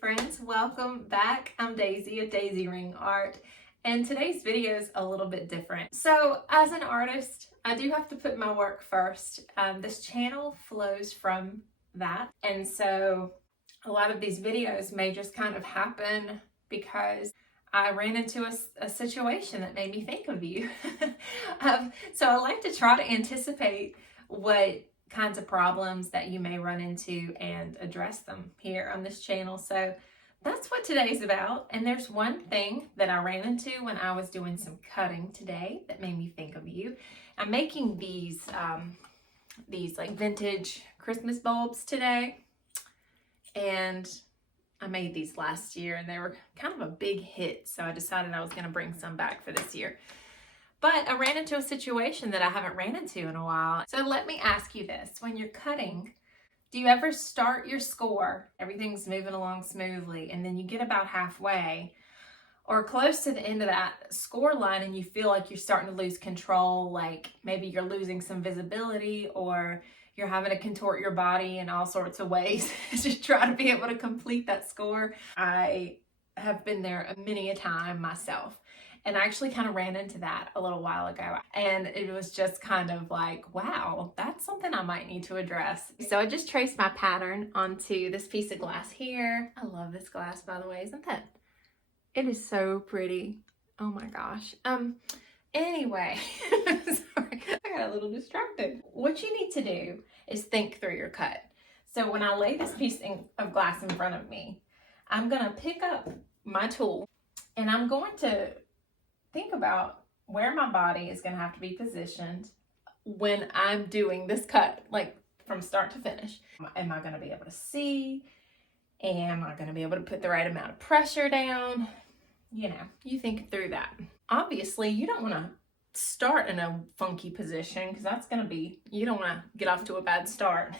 friends, welcome back. I'm Daisy at Daisy Ring Art, and today's video is a little bit different. So as an artist, I do have to put my work first. This channel flows from that, and so a lot of these videos may just kind of happen because I ran into a situation that made me think of you. So I like to try to anticipate what kinds of problems that you may run into and address them here on this channel. So that's what today's about. And there's one thing that I ran into when I was doing some cutting today that made me think of you. I'm making these like vintage Christmas bulbs today, and I made these last year and they were kind of a big hit, so I decided I was going to bring some back for this year. But I ran into a situation that I haven't ran into in a while. So let me ask you this. When you're cutting, do you ever start your score, everything's moving along smoothly, and then you get about halfway or close to the end of that score line and you feel like you're starting to lose control, like maybe you're losing some visibility or you're having to contort your body in all sorts of ways to try to be able to complete that score? I have been there many a time myself. And I actually kind of ran into that a little while ago. And it was just kind of like, wow, that's something I might need to address. So I just traced my pattern onto this piece of glass here. I love this glass, by the way. Isn't that? It is so pretty. Oh my gosh. Anyway, sorry, I got a little distracted. What you need to do is think through your cut. So when I lay this piece of glass in front of me, I'm gonna pick up my tool and I'm going to think about where my body is going to have to be positioned when I'm doing this cut, like from start to finish. Am I going to be able to see? Am I going to be able to put the right amount of pressure down? You know, you think through that. Obviously, you don't want to start in a funky position because that's going to be, you don't want to get off to a bad start.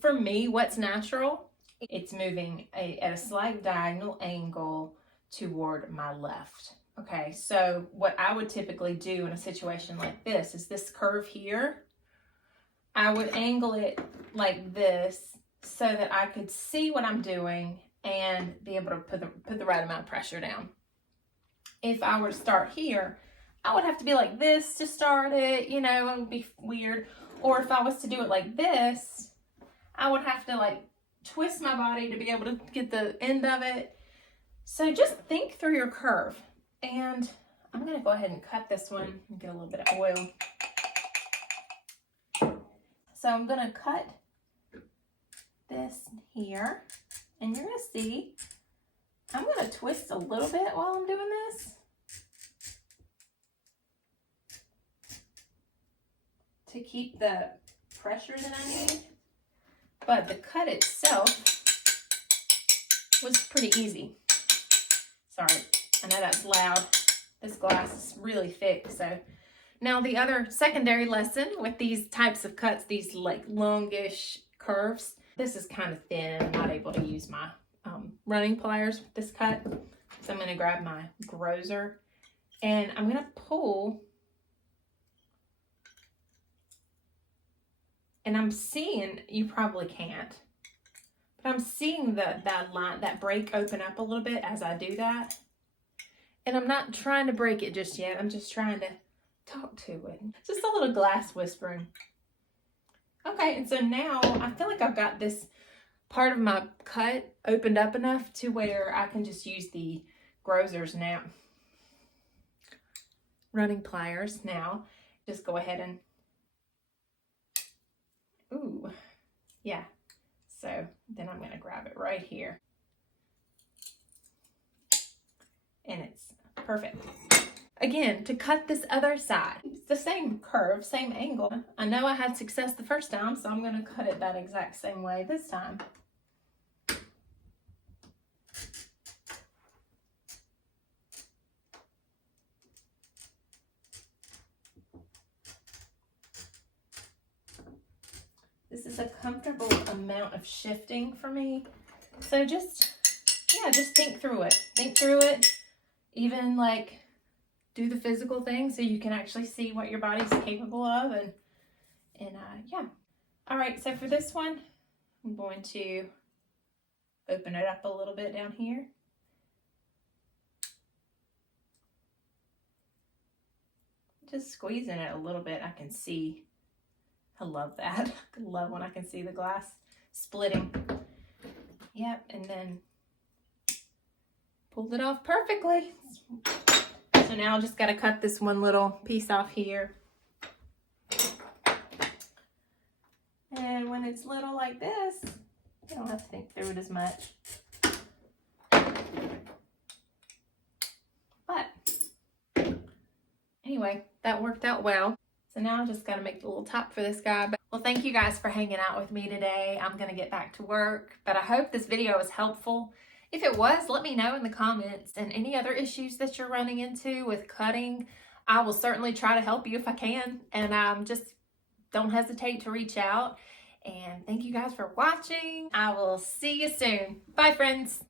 For me, what's natural? It's moving at a slight diagonal angle toward my left. Okay, so what I would typically do in a situation like this is this curve here, I would angle it like this so that I could see what I'm doing and be able to put the right amount of pressure down. If I were to start here, I would have to be like this to start it, you know, it would be weird. Or if I was to do it like this, I would have to like twist my body to be able to get the end of it. So just think through your curve. And I'm going to go ahead and cut this one and get a little bit of oil. So I'm going to cut this here, and you're going to see I'm going to twist a little bit while I'm doing this to keep the pressure that I need. But the cut itself was pretty easy. Sorry. I know that's loud. This glass is really thick. So now the other secondary lesson with these types of cuts, these like longish curves, this is kind of thin. I'm not able to use my running pliers with this cut. So I'm going to grab my Grozer and I'm going to pull. And I'm seeing, you probably can't, but I'm seeing that line, that break open up a little bit as I do that. And I'm not trying to break it just yet. I'm just trying to talk to it. Just a little glass whispering. Okay, and so now I feel like I've got this part of my cut opened up enough to where I can just use the Grozers now. Running pliers now. Just go ahead and, ooh, yeah. So then I'm gonna grab it right here. And it's perfect. Again, to cut this other side, it's the same curve, same angle. I know I had success the first time, so I'm going to cut it that exact same way this time. This is a comfortable amount of shifting for me. So just think through it. Think through it. Even like do the physical thing so you can actually see what your body's capable of, and yeah. All right, so for this one, I'm going to open it up a little bit down here. Just squeezing it a little bit, I can see. I love that. I love when I can see the glass splitting. Yep, and then pulled it off perfectly. So now I just got to cut this one little piece off here. And when it's little like this, you don't have to think through it as much. But anyway, that worked out well. So now I just got to make the little top for this guy. Well, thank you guys for hanging out with me today. I'm going to get back to work, but I hope this video was helpful. If it was, let me know in the comments. And any other issues that you're running into with cutting, I will certainly try to help you if I can. And just don't hesitate to reach out. And thank you guys for watching. I will see you soon. Bye, friends.